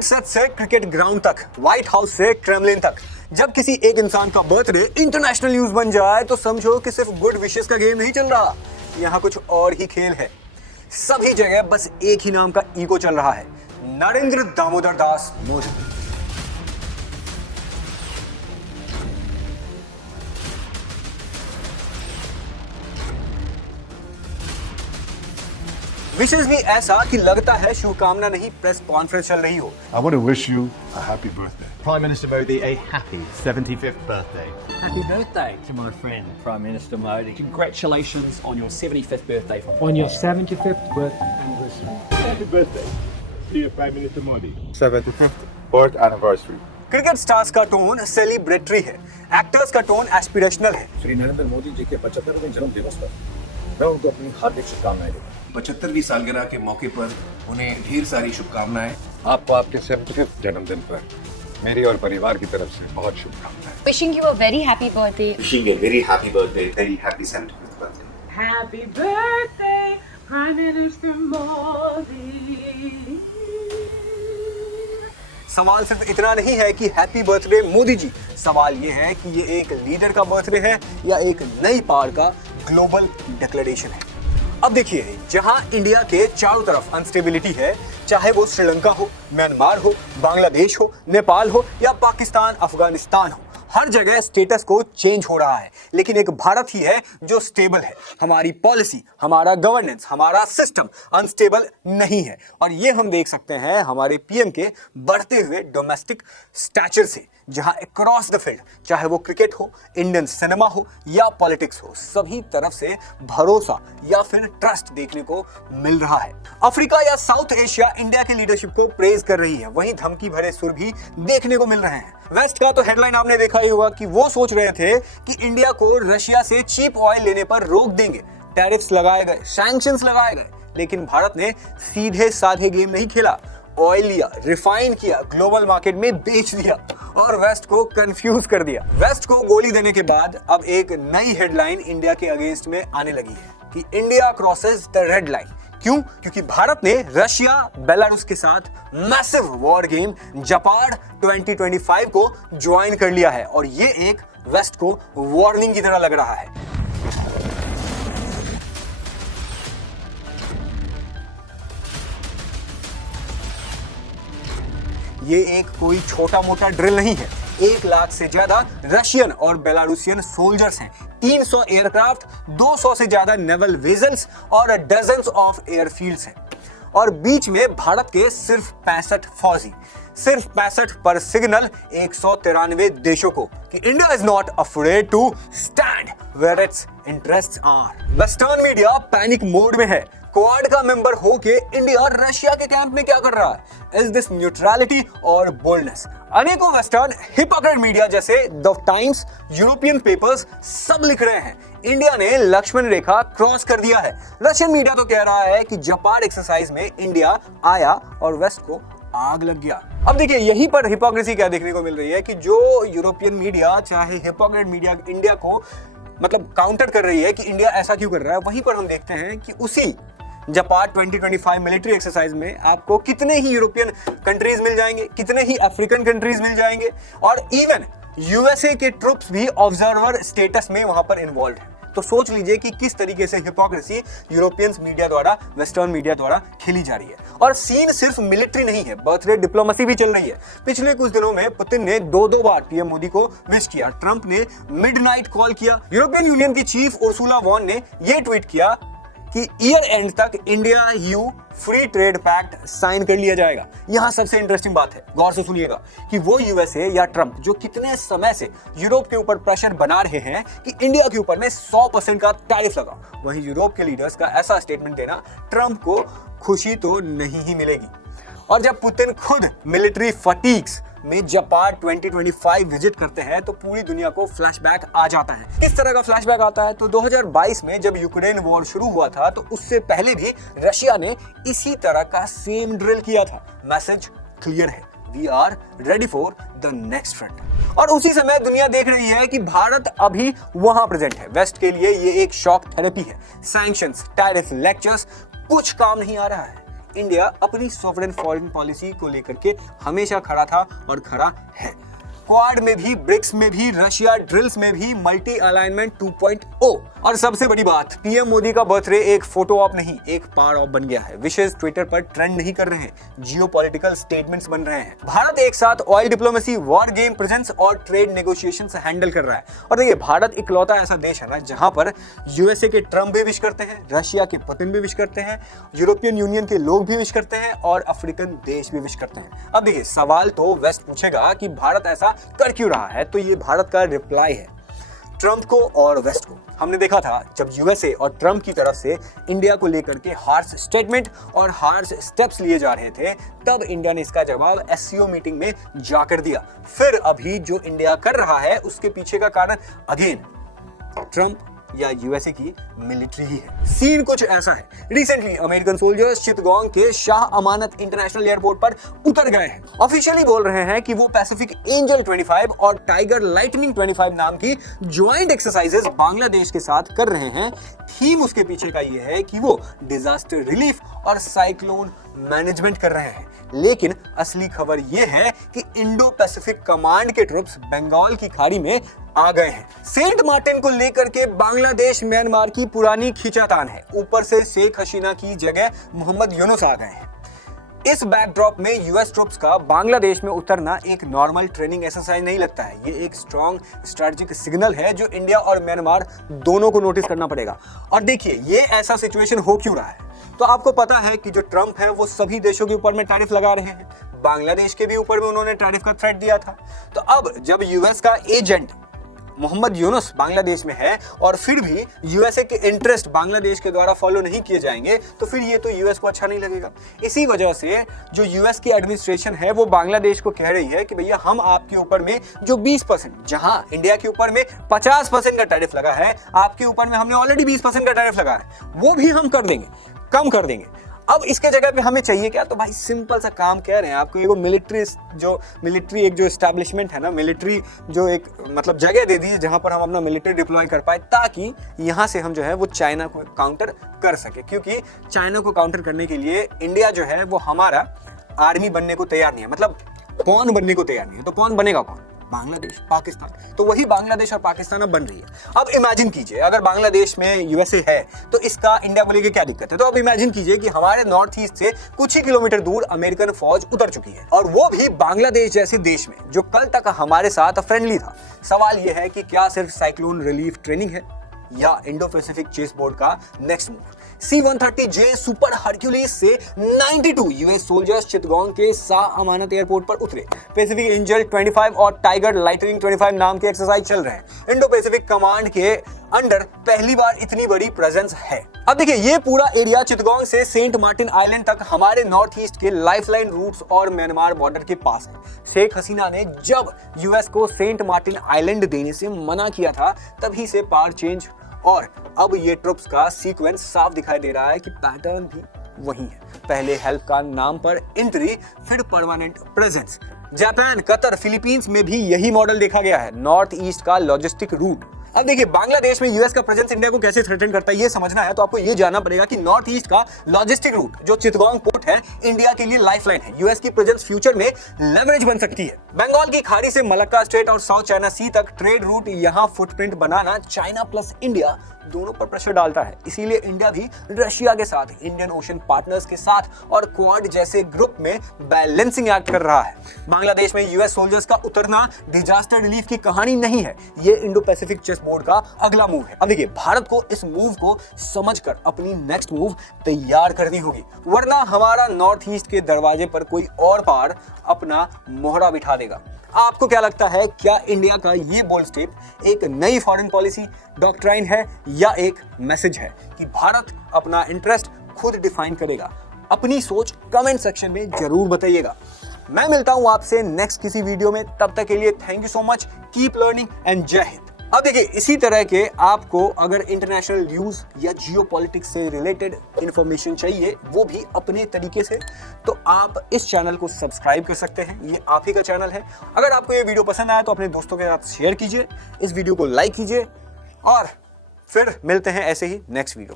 Sports सच से cricket ground तक, white house से क्रेमलिन तक, जब किसी एक इंसान का बर्थडे इंटरनेशनल न्यूज बन जाए तो समझो कि सिर्फ गुड विशेस का गेम नहीं चल रहा, यहाँ कुछ और ही खेल है। सभी जगह बस एक ही नाम का ईगो चल रहा है, नरेंद्र दामोदर दास मोदी। विशेष भी ऐसा कि लगता है शुभकामना नहीं, प्रेस कॉन्फ्रेंस चल रही हो। I want to wish you a happy birthday. Prime Minister Modi a happy 75th birthday. Happy birthday to my friend, Prime Minister Modi. Congratulations on your 75th birthday. On your 75th birthday anniversary. Happy birthday, dear Prime Minister Modi. 75th birth anniversary. Cricket stars का tone celebratory है, actors का tone aspirational है। श्री नरेंद्र मोदी जी के 75वें जन्म दिवस पर मैं उनको अपनी हार्दिक शुभकामनाएं देता हूं। 75वीं सालगिरह के मौके पर उन्हें ढेर सारी शुभकामनाएं। आपको आपके 75th जन्मदिन पर मेरी और परिवार की तरफ से बहुत शुभकामनाएं। Wishing you a very happy birthday. Wishing a very happy birthday, very happy 75th birthday. Happy birthday, Prime Minister Modi. सवाल सिर्फ इतना नहीं है कि हैप्पी बर्थडे मोदी जी, सवाल ये है कि ये एक लीडर का बर्थडे है या एक नई पार का ग्लोबल डिक्लेरेशन है। अब देखिए, जहां इंडिया के चारों तरफ अनस्टेबिलिटी है, चाहे वो श्रीलंका हो, म्यांमार हो, बांग्लादेश हो, नेपाल हो या पाकिस्तान, अफगानिस्तान हो, हर जगह स्टेटस को चेंज हो रहा है, लेकिन एक भारत ही है जो स्टेबल है। हमारी पॉलिसी, हमारा गवर्नेंस, हमारा सिस्टम अनस्टेबल नहीं है, और ये हम देख सकते हैं हमारे पीएम के बढ़ते हुए डोमेस्टिक स्टैचर से, जहां अक्रॉस द फील्ड, चाहे वो क्रिकेट हो, इंडियन सिनेमा हो या पॉलिटिक्स हो, सभी तरफ से भरोसा या फिर ट्रस्ट देखने को मिल रहा है। अफ्रीका या साउथ एशिया इंडिया के लीडरशिप को प्रेज कर रही है, वहीं धमकी भरे सुर भी देखने को मिल रहे हैं। वेस्ट का तो हेडलाइन आपने देखा ही होगा कि वो सोच रहे थे कि इंडिया को रशिया से चीप ऑयल लेने पर रोक देंगे, टैरिफ्स लगाए गए, सैंक्शंस लगाए गए, लेकिन भारत ने सीधे साधे गेम नहीं खेला, ऑयल लिया, रिफाइन किया, ग्लोबल मार्केट में बेच दिया और वेस्ट को कंफ्यूज कर दिया। वेस्ट को गोली देने के बाद अब एक नई हेडलाइन इंडिया के अगेंस्ट में आने लगी है कि India crosses the red line. क्यों? क्योंकि भारत ने रशिया, बेलारूस के साथ मैसिव वॉर गेम जपाड 2025 को ज्वाइन कर लिया है, और ये एक वेस्ट को वार्निंग की तरह लग रहा है। ये एक कोई छोटा मोटा ड्रिल नहीं है, 1 लाख से ज्यादा रशियन और बेलारूसियन सोल्जर्स हैं, 300 एयरक्राफ्ट, 200 से ज्यादा नेवल वेजल्स और डजन्स ऑफ एयरफील्ड्स हैं, और बीच में भारत के सिर्फ 65 फौजी, सिर्फ 65 पर सिग्नल 193 देशों को कि India is not afraid to stand where its interests are. Western media panic mode में है। क्वाड का मेंबर होके इंडिया रशिया के कैंप में क्या कर रहा है? इज दिस न्यूट्रलिटी और बोल्डनेस? अनेकों वेस्टर्न हिपोक्रेट मीडिया जैसे द टाइम्स, यूरोपियन पेपर्स सब लिख रहे हैं इंडिया ने लक्ष्मण रेखा क्रॉस कर दिया है। रशियन मीडिया तो कह रहा है कि जपाड एक्सरसाइज में इंडिया आया और वेस्ट को आग लग गया। अब देखिए, यहीं पर हिपोक्रेसी क्या देखने को मिल रही है कि जो यूरोपियन मीडिया, चाहे हिपोक्रेट मीडिया, इंडिया को मतलब काउंटर कर रही है कि इंडिया ऐसा क्यों कर रहा है, वहीं पर हम देखते हैं कि उसी जपाड 2025 मिलिट्री एक्सरसाइज में आपको कितने ही यूरोपियन कंट्रीज मिल जाएंगे, कितने ही अफ्रीकन कंट्रीज मिल जाएंगे, और इवन यूएसए के ट्रुप्स भी ऑब्जर्वर स्टेटस में वहां पर इन्वॉल्व है। तो सोच लीजिए कि किस तरीके से हिपोक्रेसी यूरोपियंस मीडिया द्वारा, वेस्टर्न मीडिया द्वारा खेली जा रही है। और सीन सिर्फ मिलिट्री नहीं है, बर्थडे डिप्लोमेसी भी चल रही है। पिछले कुछ दिनों में पुतिन ने 2 बार पीएम मोदी को विश किया, ट्रंप ने मिडनाइट कॉल किया, यूरोपियन यूनियन की चीफ उर्सुला वॉन ने यह ट्वीट किया कि ईयर एंड तक India EU free trade pact sign कर लिया जाएगा। यहां सबसे इंटरेस्टिंग बात है, गौर से सुनिएगा, कि वो यूएसए या ट्रंप जो कितने समय से यूरोप के ऊपर प्रेशर बना रहे हैं कि इंडिया के ऊपर में 100% का टैरिफ लगाओ, वहीं यूरोप के लीडर्स का ऐसा स्टेटमेंट देना ट्रंप को खुशी तो नहीं ही मिलेगी। और जब पुतिन खुद मिलिट्री फटीग्स में जापान 2025 विजिट करते हैं तो पूरी दुनिया को फ्लैशबैक आ जाता है। इस तरह का फ्लैशबैक आता है तो 2022 में जब यूक्रेन वॉर शुरू हुआ था तो उससे पहले भी रशिया ने इसी तरह का सेम ड्रिल किया था। मैसेज क्लियर है, we are ready for the next front. और उसी समय दुनिया देख रही है कि भारत अभी वहां प्रेजेंट है। वेस्ट के लिए ये एक शॉक थेरेपी है। सैंक्शंस, टैरिफ, लेक्चर्स कुछ काम नहीं आ रहा है। इंडिया अपनी सॉवरेन फॉरेन पॉलिसी को लेकर के हमेशा खड़ा था और खड़ा है। क्वाड में भी, ब्रिक्स में भी, रशिया ड्रिल्स में भी, मल्टी अलाइनमेंट 2.0। और सबसे बड़ी बात, पीएम मोदी का बर्थडे एक फोटो ऑप नहीं, एक पार ऑफ बन गया है। विशेष ट्विटर पर ट्रेंड नहीं कर रहे हैं, जियोपॉलिटिकल स्टेटमेंट्स बन रहे हैं। भारत एक साथ oil diplomacy, war game presence और ट्रेड नेगोशिएशंस हैंडल कर रहा है। और देखिए, भारत इकलौता ऐसा देश है ना जहां पर यूएसए के ट्रम्प भी विश करते हैं, रशिया के पुतिन भी विश करते हैं, यूरोपियन यूनियन के लोग भी विश करते हैं और अफ्रीकन देश भी विश करते हैं। अब देखिए, सवाल तो वेस्ट पूछेगा कि भारत ऐसा कर क्यों रहा है, तो ये भारत का रिप्लाई है ट्रम्प को और वेस्ट को। हमने देखा था जब यूएसए और ट्रम्प की तरफ से इंडिया को लेकर के हार्श स्टेटमेंट और हार्श स्टेप्स लिए जा रहे थे, तब इंडिया ने इसका जवाब एससीओ मीटिंग में जाकर दिया। फिर अभी जो इंडिया कर रहा है उसके पीछे का कारण अगेन ट्रम्प या यूएसए की मिलिट्री ही है। सीन कुछ ऐसा है, रिसेंटली अमेरिकन सोल्जर्स चितगोंग के शाह अमानत इंटरनेशनल एयरपोर्ट पर उतर गए हैं। ऑफिशियली बोल रहे हैं कि वो पैसिफिक एंजल 25 और टाइगर लाइटनिंग 25 नाम की ज्वाइंट एक्सरसाइजेस बांग्लादेश के साथ कर रहे हैं। थीम उसके पीछे का ये है कि वो डिजास्टर रिलीफ और साइक्लोन मैनेजमेंट कर रहे हैं। लेकिन असली खबर ये है कि इंडो पैसिफिक कमांड के ट्रुप्स बंगाल की खाड़ी में आ गए हैं। सेंट मार्टिन को लेकर के बांग्लादेश म्यांमार की पुरानी खींचातान है। ऊपर से शेख हसीना की जगह मोहम्मद यूनुस आ गए हैं। इस बैकड्रॉप में यूएस ट्रुप्स का बांग्लादेश में उतरना एक नॉर्मल ट्रेनिंग एक्सरसाइज नहीं लगता है। ये एक स्ट्रॉन्ग स्ट्रेटेजिक सिग्नल है जो इंडिया और म्यांमार दोनों को नोटिस करना पड़ेगा। और देखिए, ये ऐसा सिचुएशन हो क्यों रहा है, तो आपको पता है कि जो ट्रम्प है वो सभी देशों के ऊपर में टैरिफ लगा रहे हैं। बांग्लादेश के भी ऊपर में उन्होंने टैरिफ का थ्रेट दिया था। तो अब जब यूएस का एजेंट मोहम्मद यूनुस बांग्लादेश में है और फिर भी यूएसए के इंटरेस्ट बांग्लादेश के द्वारा फॉलो नहीं किए जाएंगे, तो फिर ये तो यूएस को अच्छा नहीं लगेगा। इसी वजह से जो यूएस की एडमिनिस्ट्रेशन है वो बांग्लादेश को कह रही है कि भैया हम आपके ऊपर में जो 20%, जहां इंडिया के ऊपर में 50% का टैरिफ लगा है, आपके ऊपर में हमने ऑलरेडी 20% का टैरिफ लगा है, वो भी हम कर देंगे, कम कर देंगे। अब इसके जगह पे हमें चाहिए क्या, तो भाई सिंपल सा काम कह रहे हैं आपको, एगो मिलिट्री एक जो एस्टैब्लिशमेंट है ना, मिलिट्री जो एक मतलब जगह दे दी जहां पर हम अपना मिलिट्री डिप्लॉय कर पाए, ताकि यहां से हम जो है वो चाइना को काउंटर कर सके। क्योंकि चाइना को काउंटर करने के लिए इंडिया जो है वो हमारा आर्मी बनने को तैयार नहीं है, मतलब कौन बनने को तैयार नहीं है, तो कौन बनेगा कौन, बांग्लादेश, पाकिस्तान। तो वही बांग्लादेश और पाकिस्तान अब बन रही है। अब इमेजिन कीजिए अगर बांग्लादेश में यूएसए है तो इसका इंडिया को लेकर क्या दिक्कत है। तो अब इमेजिन कीजिए कि हमारे नॉर्थ ईस्ट से कुछ ही किलोमीटर दूर अमेरिकन फौज उतर चुकी है, और वो भी बांग्लादेश जैसे देश में जो कल तक हमारे साथ फ्रेंडली था। सवाल यह है कि क्या सिर्फ साइक्लोन रिलीफ ट्रेनिंग है या इंडो पैसिफिक चेस बोर्ड का next move. C-130J super Hercules से 92 यूएस सोल्जर्स चितगोंग के शाह अमानत एयरपोर्ट पर उतरे। पैसिफिक एंजल 25 और टाइगर लाइटनिंग 25 नाम के एक्सरसाइज चल रहे हैं। इंडो पैसिफिक कमांड के अंडर पहली बार इतनी बड़ी प्रेजेंस है। अब देखिए, ये पूरा एरिया चितगोंग से सेंट मार्टिन आइलैंड तक हमारे नॉर्थ ईस्ट के लाइफलाइन रूट्स और म्यांमार बॉर्डर के पास है। शेख हसीना ने जब यूएस को सेंट मार्टिन आइलैंड देने से मना किया था, तभी से पावर चेंज, और अब ये ट्रुप्स का सीक्वेंस साफ दिखाई दे रहा है कि पैटर्न भी वही है। पहले हेल्प का नाम पर एंट्री, फिर permanent presence. Japan, Qatar, Philippines में भी यही मॉडल देखा गया है, नॉर्थ ईस्ट का लॉजिस्टिक रूट। अब देखिए, बांग्लादेश में यूएस का प्रेजेंस इंडिया को कैसे थ्रेटन करता है ये समझना है तो आपको ये जानना पड़ेगा कि नॉर्थ ईस्ट का लॉजिस्टिक रूट जो चितगोंग पोर्ट है, इंडिया के लिए लाइफलाइन है। यूएस की प्रेजेंस फ्यूचर में लेवरेज बन सकती है। बंगाल की खाड़ी से मलक्का स्ट्रेट और साउथ चाइना सी तक ट्रेड रूट, यहां फुटप्रिंट बनाना चाइना प्लस इंडिया दोनों पर प्रेशर डालता है। इसीलिए इंडिया भी रशिया के साथ, इंडियन ओशन पार्टनर्स के साथ और क्वाड जैसे ग्रुप में बैलेंसिंग एक्ट कर रहा है। बांग्लादेश में यूएस सोल्जर्स का उतरना डिजास्टर रिलीफ की कहानी नहीं है, ये इंडो पैसिफिक चेस बोर्ड का अगला मूव है। अब देखिए, भारत को इस मूव को समझकर अपनी नेक्स्ट मूव तैयार करनी होगी, वरना हमारा नॉर्थ ईस्ट के दरवाजे पर कोई और पार अपना मोहरा बिठा देगा। आपको क्या लगता है, क्या इंडिया का ये बोल्ड स्टेप एक नई फॉरेन पॉलिसी डॉक्ट्राइन है या एक मैसेज है कि भारत अपना इंटरेस्ट खुद डिफाइन करेगा? अपनी सोच कमेंट सेक्शन में जरूर बताइएगा। मैं मिलता हूं आपसे नेक्स्ट किसी वीडियो में, तब तक के लिए thank you so much, keep learning and जय हिंद। अब देखिए, इसी तरह के आपको अगर इंटरनेशनल न्यूज या जियोपॉलिटिक्स से रिलेटेड इंफॉर्मेशन चाहिए, वो भी अपने तरीके से, तो आप इस चैनल को सब्सक्राइब कर सकते हैं। ये आप ही का चैनल है। अगर आपको ये वीडियो पसंद आया तो अपने दोस्तों के साथ शेयर कीजिए, इस वीडियो को लाइक कीजिए, और फिर मिलते हैं ऐसे ही नेक्स्ट वीडियो।